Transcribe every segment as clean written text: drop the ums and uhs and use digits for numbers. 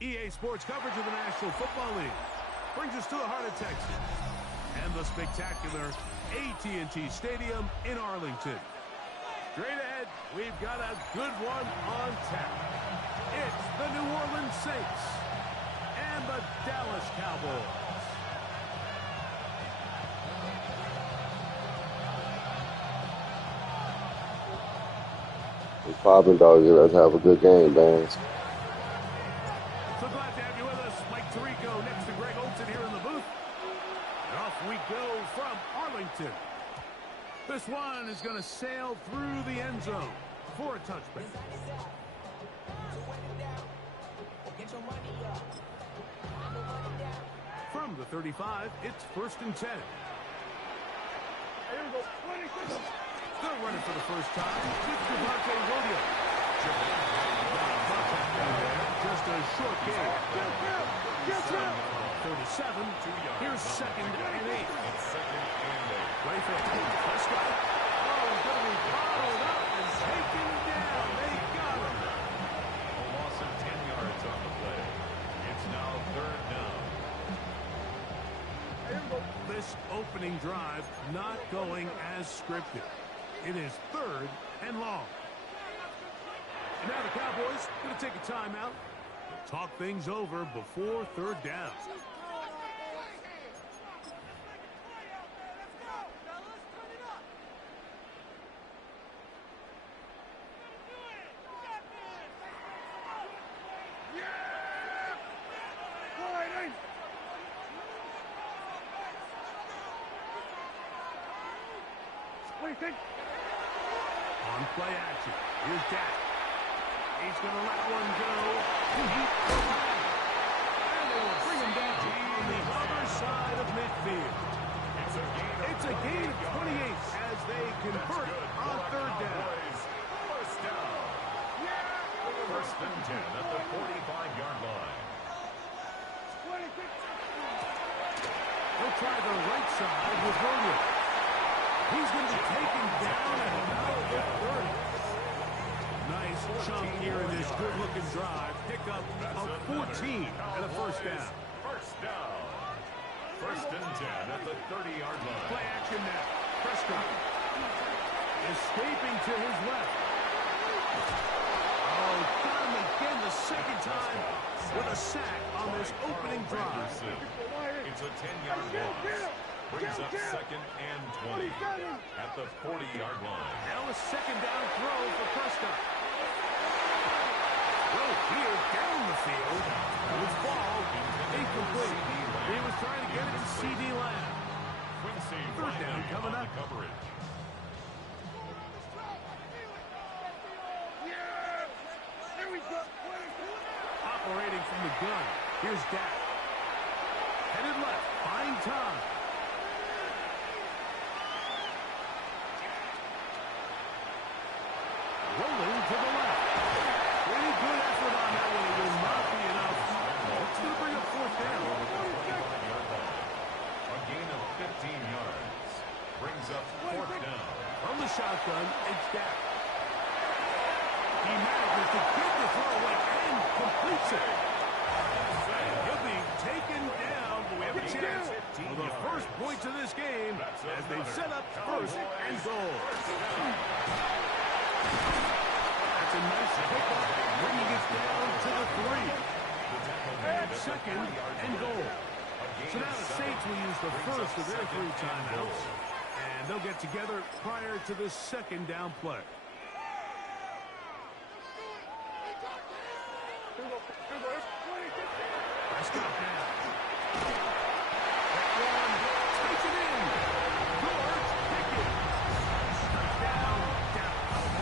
EA Sports coverage of the National Football League brings us to the heart of Texas and the spectacular AT&T Stadium in Arlington. Straight ahead, we've got a good one on tap. It's the New Orleans Saints and the Dallas Cowboys. Popping dogs, let's have a good game, man. So glad to have you with us. Mike Tirico next to Greg Olson here in the booth. And off we go from Arlington. This one is going to sail through the end zone for a touchback. From the 35, it's 1st and 10. Still running for the first time. It's Devontae Rodeo. Just a short game. 37. Here's 2nd and 8. Ready for a Prescott. Oh, he's going to be bottled up and taken down. They got him. A loss of 10 yards on the play. It's now 3rd down. This opening drive not going as scripted. It is 3rd and long. And now the Cowboys going to take a timeout and talk things over before 3rd down. On play action, here's Dak. He's going to let one go. And they will bring him down to the other side of midfield. It's a gain of 28 as they convert on 3rd down. First down. 1st and 10 at the 45-yard line. They'll try the right side with Williams. He's going to be taken down at about the 30. Nice chunk here in this good-looking drive. Pick up of 14 and a 1st down. First down. 1st and 10 at the 30-yard line. Play action now. Prescott escaping to his left. Oh, got him again the 2nd time with a sack on this opening drive. It's a 10-yard loss. Brings up 2nd and 20 at the 40-yard line. Now a 2nd down throw for Prescott. Well, here down the field. With ball incomplete. He was trying to get it to C.D. Lamb. 3rd down coming up. Coverage. Operating from the gun. Here's Dak. Headed left. Fine time. Rolling to the left. Pretty good effort on that one. It will not be enough. It's going to bring up 4th down. A gain of 15 yards. Brings up 4th down. From the shotgun, it's Dak. He manages to get the throw away and completes it. And he'll be taken down. We have a chance for the first points of this game as they set up 1st and goal. That's a nice pickup, bringing it down to the 3. 2nd and goal. So now the Saints will use the first of their 3 timeouts, and they'll get together prior to the 2nd down play. Prescott now. Takes it in. George Pickens. Touchdown, Dallas.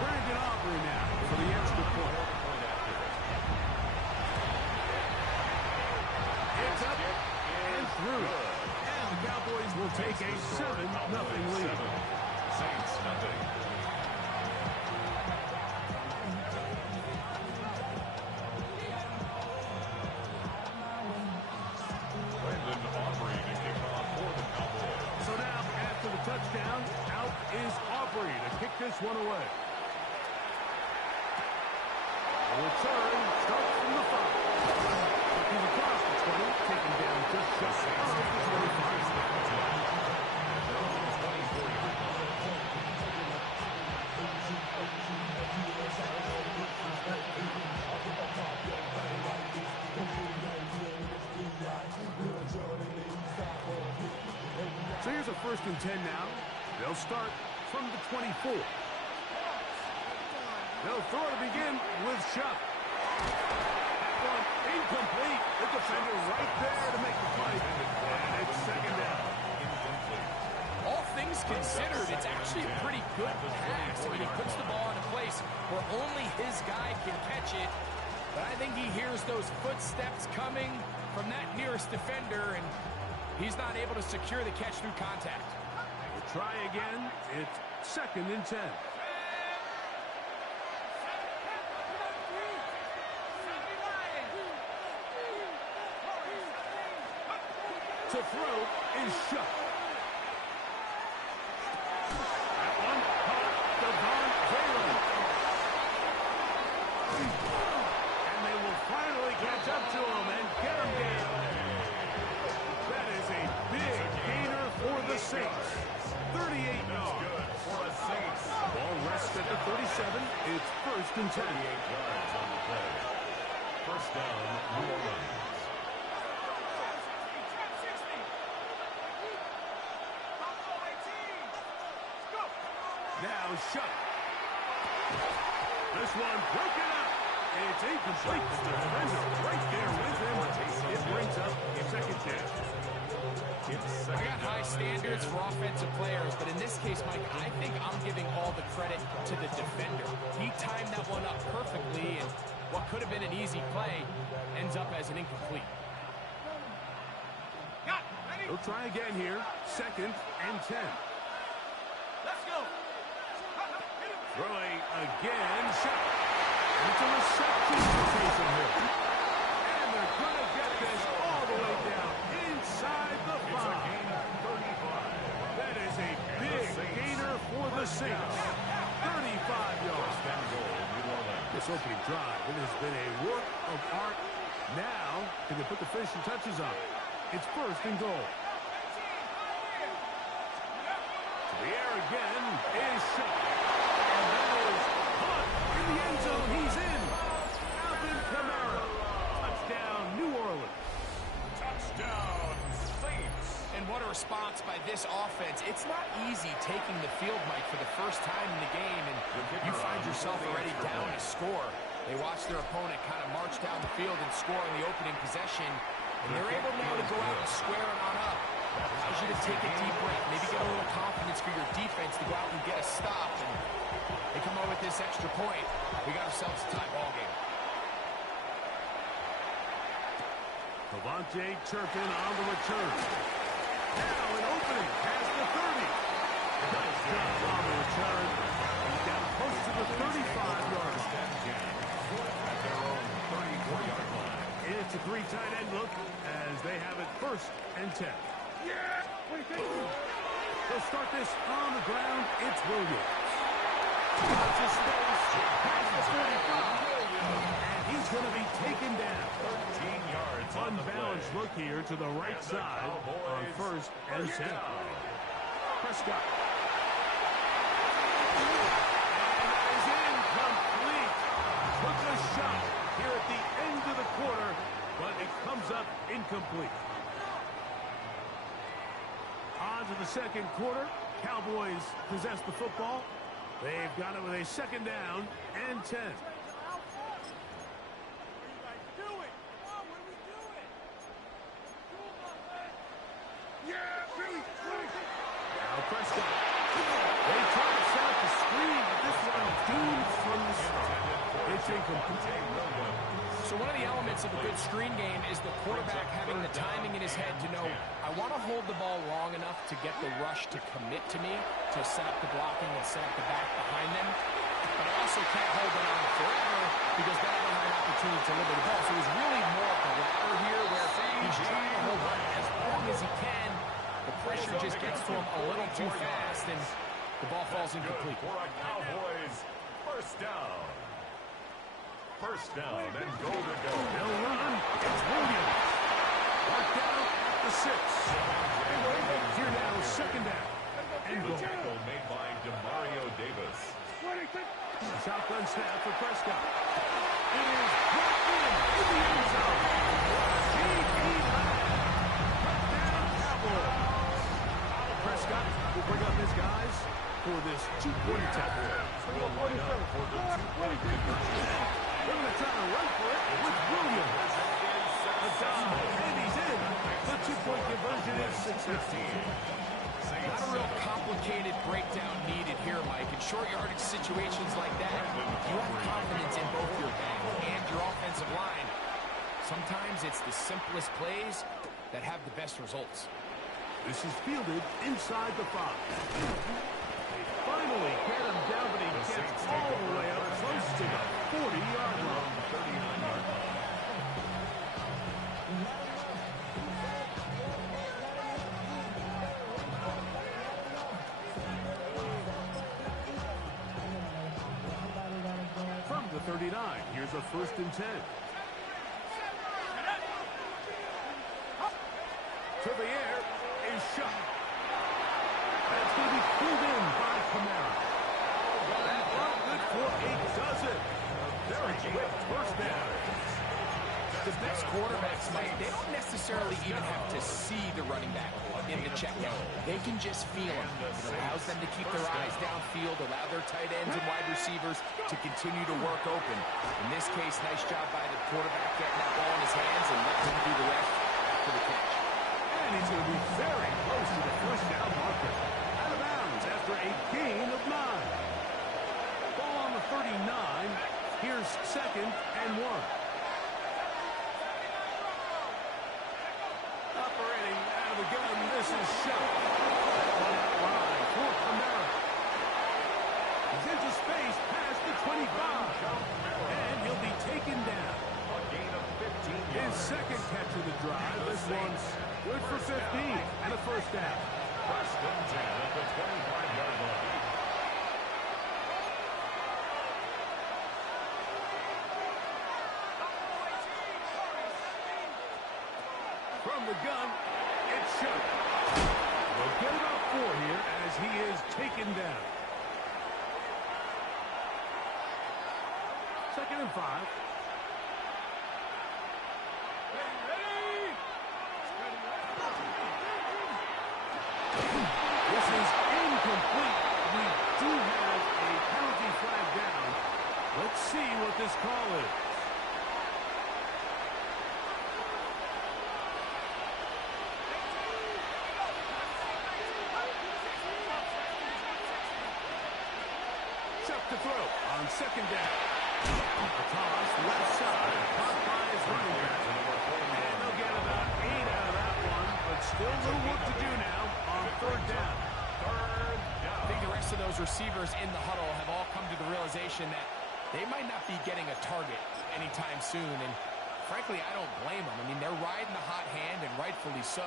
Brandon Aubrey now for the extra point. It's up and through. And the Cowboys will take a 7-0 lead. Saints nothing. is Aubrey to kick this one away. The return starts from the 5. He's across the 20, taken down just shy of the 25. So here's a 1st and 10 now. They'll start from the 24. They'll throw to begin with Shuck. That one incomplete. The defender right there to make the play. And it's 2nd down. All things considered, it's actually a pretty good pass. I mean, he puts the ball in a place where only his guy can catch it. But I think he hears those footsteps coming from that nearest defender, and he's not able to secure the catch through contact. We'll try again. It's 2nd and 10. To throw is Shuck. That one caught Devon Valen. And they will finally catch up to him and get him down. That is a big gainer for the Saints. 38 yards for the Saints. Ball rests at the 37. It's 1st and 10. 38 yards on the play. 1st down, New Orleans. Now Shuck. This one broken up. It's incomplete. The defender right there with him. It brings up 2nd down. I got high standards for offensive players, but in this case, Mike, I think I'm giving all the credit to the defender. He timed that one up perfectly, and what could have been an easy play ends up as an incomplete. We'll try again here. 2nd and 10. Let's go. Throwing again, Shuck. And it's a reception for Taysom Hill. And they're going to get this all the way down inside the 5. It's a gain of 35. That is a big gainer for the Saints. 35 yards. First and goal, New Orleans. This opening drive, it has been a work of art. Now, can they put the finishing touches on it? It's 1st and goal. To the air again is Shuck. And that is caught in the end zone. He's in. Alvin Kamara. Touchdown, New Orleans. Touchdown, Saints. And what a response by this offense. It's not easy taking the field, Mike, for the first time in the game, and you find yourself already down to score. They watch their opponent kind of march down the field and score in the opening possession, and they're able now to go out and square it on up. Allows you to take a deep breath, maybe get a little confidence for your defense to go out and get a stop, and they come out with this extra point. We got ourselves a tie ball game. Devontae Turpin on the return. Now an opening past the 30. Nice job on the return. He's down close to the 35-yard line. At their own 34-yard line. It's a 3 tight end look as they have it 1st and 10. They'll start this on the ground. It's Williams. Lots of space past the 45. And he's going to be taken down. 13 yards on the Unbalanced play. look here to the right side on 1st and 10. Prescott. And that is incomplete. Took a shot here at the end of the quarter, but it comes up incomplete. On to the 2nd quarter. Cowboys possess the football. They've got it with a 2nd down and 10. Now Prescott. They try to set up the screen, but this one doomed from the start. It's incomplete. So one of the elements of a good screen game is the quarterback having the timing in his head to know, I want to hold the ball long enough to get the rush to commit to me, to set up the blocking and set up the back behind them. But I also can't hold it on forever because then I don't have an opportunity to deliver the ball. So it's really more of the latter here where he's trying to hold on as long as he can. The pressure just gets to him a little too fast, and The ball falls incomplete. For a Cowboys first down. First down and goal to go. They'll run. It's Williams. Marked down at the 6. Here now, second down. And The goal. tackle made by DeMario Davis. Shotgun snap for Prescott. It is brought in the end zone. T.E. Touchdown, Cowboys. Prescott will bring up his guys for this two-point attack. Will line up for the two-point conversion. They're going to try to run for it with Williams. A dive, and he's in. The two-point conversion is successful. Not a real complicated breakdown needed here, Mike. In short yardage situations like that, you have confidence in both your back and your offensive line. Sometimes it's the simplest plays that have the best results. This is fielded inside the 5. They finally get him down, but he gets all the way up close to the 40-yard line. 39-yard line. From the 39, here's a 1st and 10. To the air is shot. That's going to be pulled in by Kamara. That run good for 8 does it. A very quick first down. The best quarterbacks, Mike, they don't necessarily even have to see the running back in the check down. They can just feel him. It allows them to keep their eyes downfield, allow their tight ends and wide receivers to continue to work open. In this case, nice job by the quarterback getting that ball in his hands and letting him do the rest after the catch. And he's going to be very close to the first down marker. Out of bounds after a gain of 9. Ball on the 39. Here's 2nd and 1. Operating out of the gun, this is shot. That one out wide for Kamara. He's into space past the 25. And he'll be taken down. A gain of 15 His yards. second catch of the drive. This one's good for 15 and a first down. First and 10 at the 25-yard line. From the gun, it's shot. We'll get about 4 here as he is taken down. 2nd and 5. This is incomplete. We do have a penalty flag down. Let's see what this call is. Chuck to throw on 2nd down. The toss, left side, caught by his running back. And they'll get about 8 out of that one, but still a little work to do now on 3rd down. I think the rest of those receivers in the huddle have all come to the realization that they might not be getting a target anytime soon. And frankly, I don't blame them. I mean, they're riding the hot hand, and rightfully so.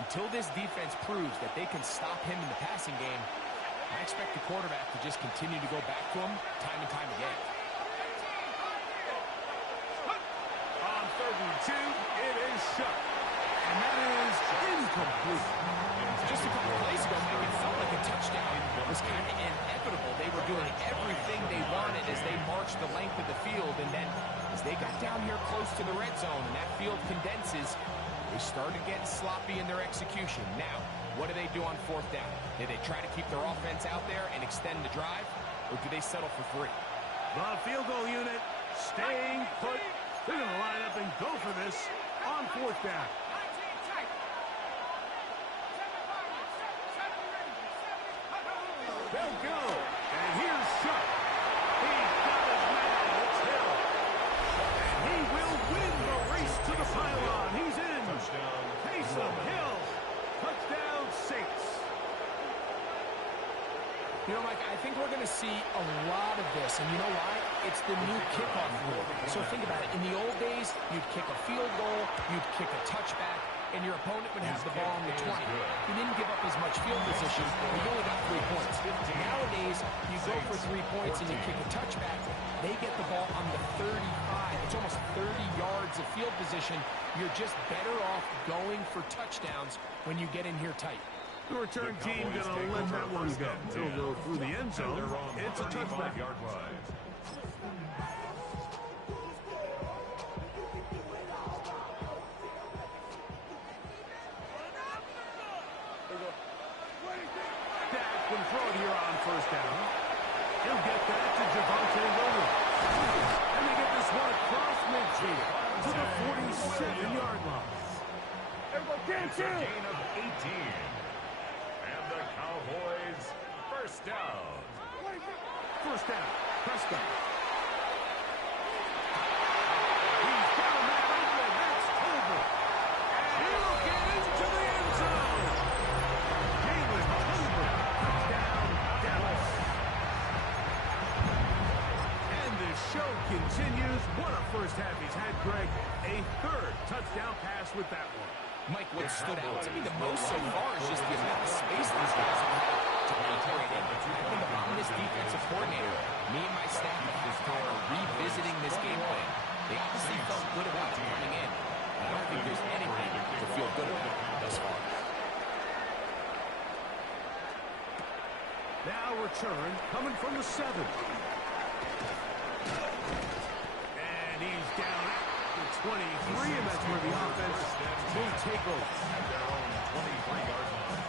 Until this defense proves that they can stop him in the passing game, I expect the quarterback to just continue to go back to him time and time again. On 3rd and 2, it is shut. And that is incomplete. Just a couple of plays ago, Mike, it felt like a touchdown was kind of inevitable. They were doing everything they wanted as they marched the length of the field. And then as they got down here close to the red zone and that field condenses, they started getting sloppy in their execution. Now, what do they do on 4th down? Do they try to keep their offense out there and extend the drive, or do they settle for 3? The field goal unit staying put. They're going to line up and go for this on 4th down. They'll go. And here's Shuck. He got his man. It's Hill. And he will win the race to the pylon. He's in. Touchdown. Taysom Hill. Touchdown Saints. You know, Mike, I think we're going to see a lot of this, and you know why? It's the new kickoff rule. So think about it. In the old days, you'd kick a field goal, you'd kick a touchback, and your opponent would have the ball on the 20. You didn't give up as much field position, but you only got 3 points. offense and you kick a touchback, they get the ball on the 35. It's almost 30 yards of field position. You're just better off going for touchdowns when you get in here tight. The return team going to let that one go. It'll go through the end zone. It's a touchback. Yard line. Dak can throw it here on first down. He'll get that to Javonte Williams. And they get this one across midfield to the 47-yard line. It's a gain of 18. And the Cowboys first down. First down, Prescott. He's got a man open. That's over. And he'll get into the end zone. Jalen Tolbert, touchdown, Dallas. And the show continues. What a first half he's had, Greg. A third touchdown pass with that one. Mike, what stood out to me the most so far is just the amount of space these guys have had to operate in. I think if I'm this defensive coordinator, me and my staff are revisiting this game plan. They obviously felt good about it coming in. I don't think there's anything to feel good about thus far. Now return coming from the 7. And he's down at the 23, and that's where the offense will take over. At their own 23-yard line.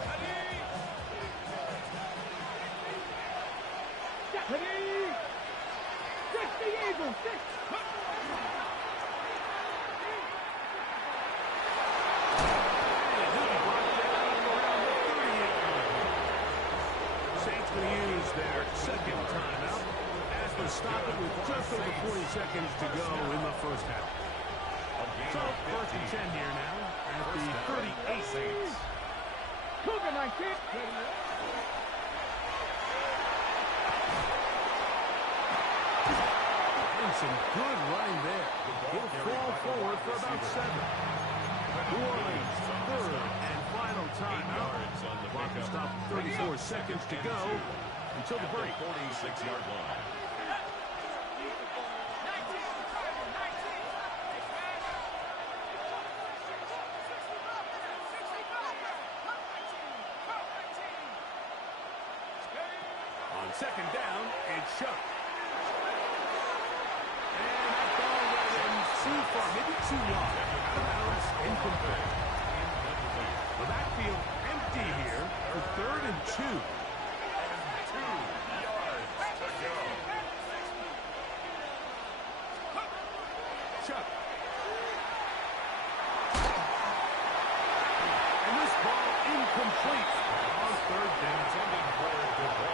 Saints going to use their second timeout as they stop it with just over 40 seconds to go in the first half. So, first and 10 here now at the 38 Saints. And some good running there. He'll fall forward for about 7. New Orleans, third and final timeout. Clock will stop 34 seconds to go until the break. 46-yard line. On second down, it's Shook. And that ball went in too far, maybe too long. Out of bounds, incomplete. The backfield empty here for third and 2. 2 yards to go. Chuck. And this ball incomplete on third down.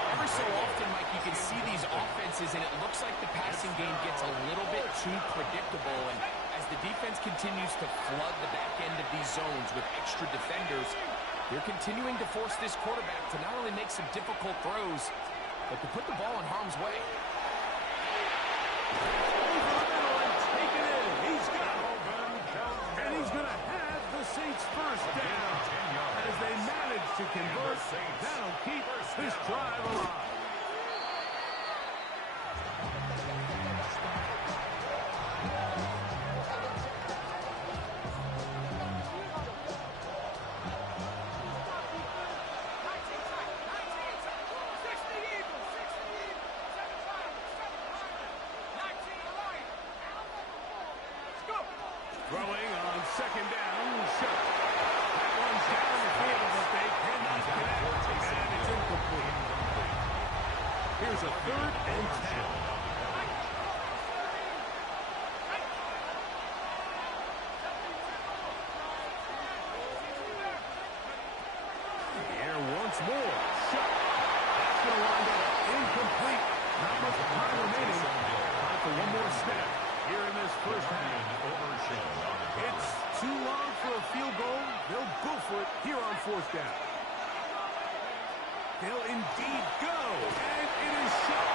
Every so often, Mike, you can see these offenses, and it looks like the passing game gets a little bit too predictable. And as the defense continues to flood the back end of these zones with extra defenders, they're continuing to force this quarterback to not only make some difficult throws, but to put the ball in harm's way. Over the middle and take it in. He's got it. And he's going to have the Saints first down as they manage to convert. That'll keep this drive alive. Throwing on second down, Shook. That one's down the field, but they cannot connect, and it's incomplete. Here's a third and 10. Here once more, Shook. That's going to wind up incomplete. Not much time remaining. Time for one more snap here in this first half. It's too long for a field goal. They'll go for it here on fourth down. They'll indeed go, and it is shot.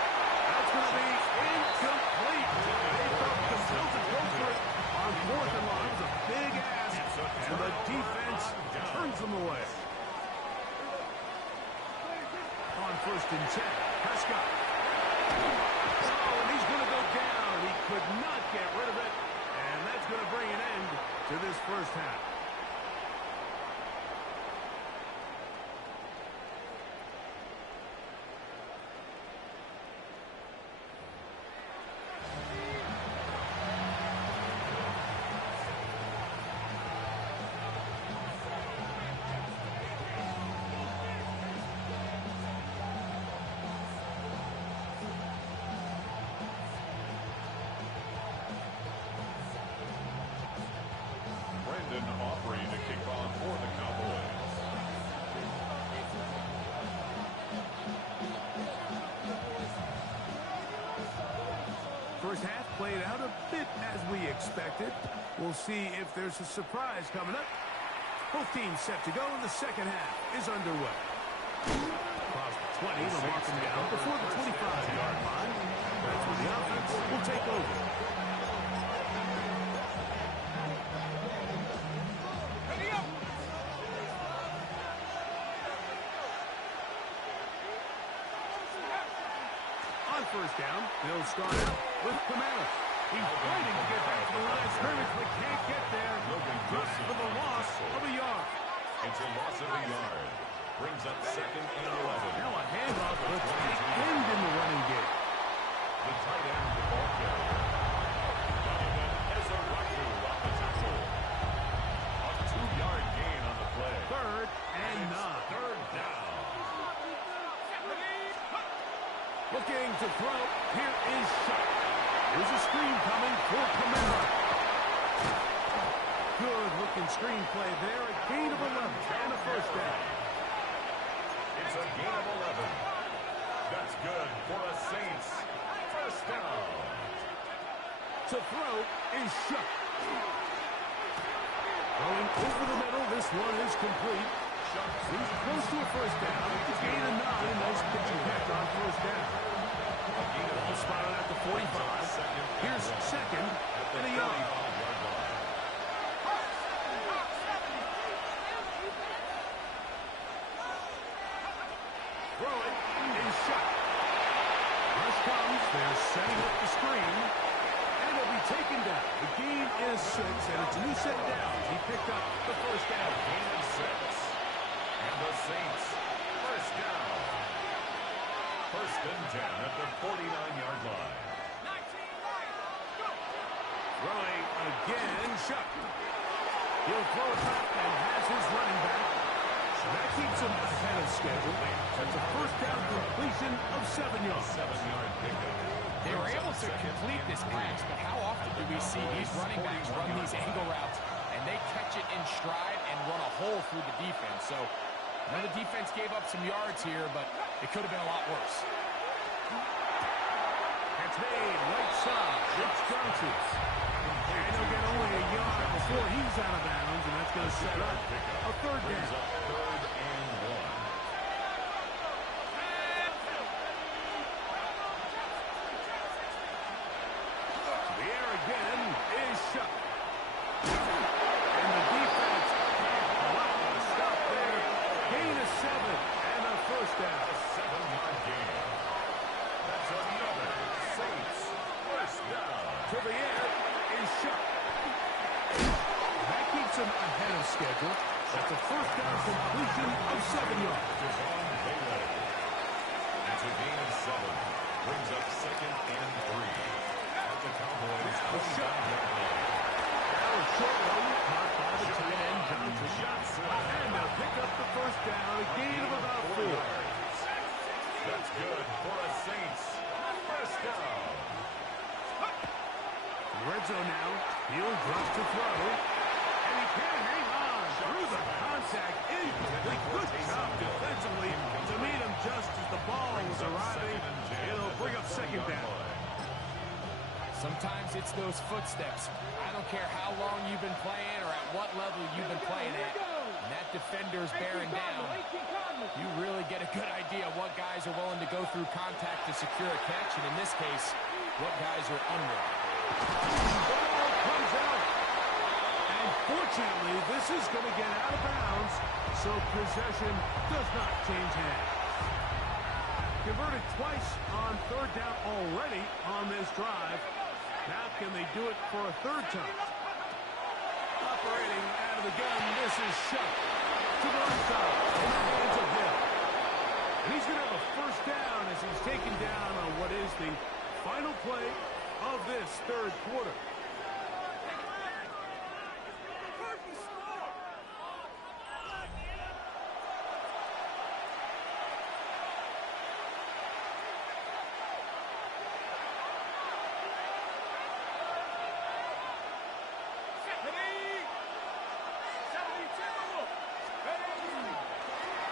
That's going to be incomplete. They felt compelled to go for it on fourth and long. It's a big ask, and the defense turns them away. On first and 10, Prescott. Oh, and he's going to go down. He could not get rid of it. And that's going to bring an end to this first half. Offering to kick off for the Cowboys. First half played out a bit as we expected. We'll see if there's a surprise coming up. Both teams set to go, and the second half is underway. Across the 20, they'll mark him down before the 25-yard line. That's where the offense will take over. First down, they'll start out with Kamara. He's fighting to get back to the line of scrimmage, but can't get there. Just for the loss of a yard. It's a loss of a yard. Brings up second and 11. Now a handoff to the tight end in the running game. The tight end, the ball carrier. Ezra-Raku off the tackle. A 2-yard gain on the play. Third and 9. Third down. Looking to throw. Here is Shuck. There's a screen coming for Kamara. Good-looking screen play there. A gain of 11 and a first down. It's a gain of 11. That's good for a Saints. First down. To throw is Shuck. Going over the middle. This one is complete. He's close to a first down. It's a gain of 9. Nice pitching back on first down. Ball spotted at the 45. Here's second and a yard. Throw it is shot. Rush comes. They're setting up the screen. And it'll be taken down. The gain is 6, and it's a new set of downs. He picked up the first down. Gain of 6. And the Saints, first down. First and 10 at the 49-yard line. Throwing again, Shuck. He'll throw it back and has his running back. So that keeps him ahead of schedule. That's a first down completion of 7 yards. 7-yard pickup. They were able to complete this pass, but how often do we see these running backs run these angle routes and they catch it in stride and run a hole through the defense? So I know the defense gave up some yards here, but it could have been a lot worse. That's made right side. It's Johnson. And he'll get only a yard before he's out of bounds, and that's going to set up a third down. Third and 1. The air again is shut. And the defense can't allow a stop there. Gain of 7 and a first down. A 7-yard gain. That's another Saints first down. To the air is shut. That keeps him ahead of schedule. That's a first down completion of 7 yards. Devon Bailey. That's a gain of 7. Brings up second and 3. At the Cowboys' 29-yard line. Now a short one caught by the tight end Johnson. And they'll pick up the first down. A gain of about 4. That's good for a Saints first down. Red zone now. He'll drop to throw. And he can hang on through the contact. Incomplete. Good job defensively to meet him just as the ball was arriving. It'll bring up second down. Sometimes it's those footsteps. I don't care how long you've been playing or at what level you've been playing at. And that defender's bearing down. You really get a good idea of what guys are willing to go through contact to secure a catch. And in this case, what guys are unwilling. Ball comes out. And fortunately, this is going to get out of bounds, so possession does not change hands. converted twice on third down already on this drive. Now can they do it for a third time? Operating out of the gun, this is Shuck to the right side. In the hands of Hill. And he's going to have a first down as he's taken down on what is the final play of this third quarter.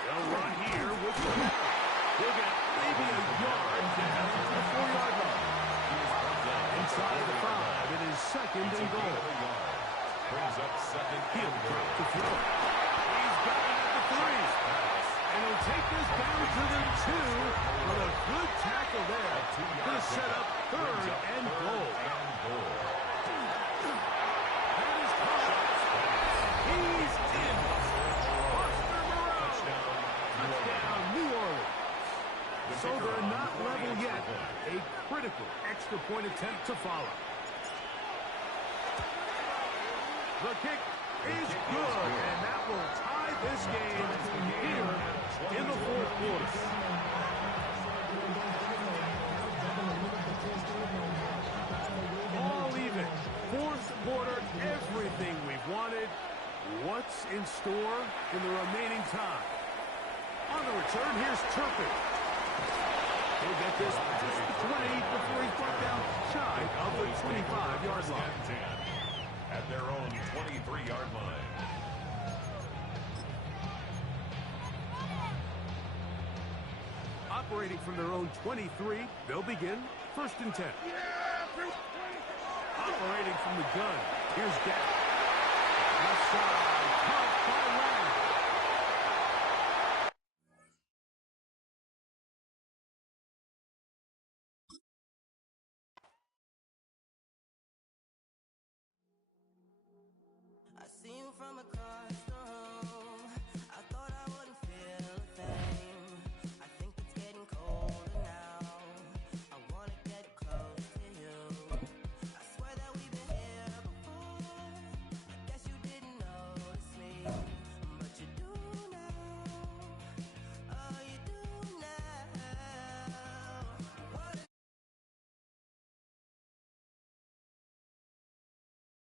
They'll run here with the ball. He'll get maybe a yard down to the 4-yard line. Inside the 5, it is second and goal. Brings up second. He'll drop to throw. He's got it at the 3. And he'll take this down to the 2 with a good tackle there to set up third and goal. That is caught. He's in. Touchdown, New Orleans. So they're not level yet. A critical extra point attempt to follow. The kick is good, and that will tie this game here in the fourth quarter. All even. Fourth quarter, everything we've wanted. What's in store in the remaining time? On the return, here's Turpin. He'll get this just the 20 before he's brought down shy of the 25-yard line. At their own 23-yard line. Operating from their own 23, they'll begin first and 10. Operating from the gun, here's Dak. Left side, caught by Lamb. I see you from across.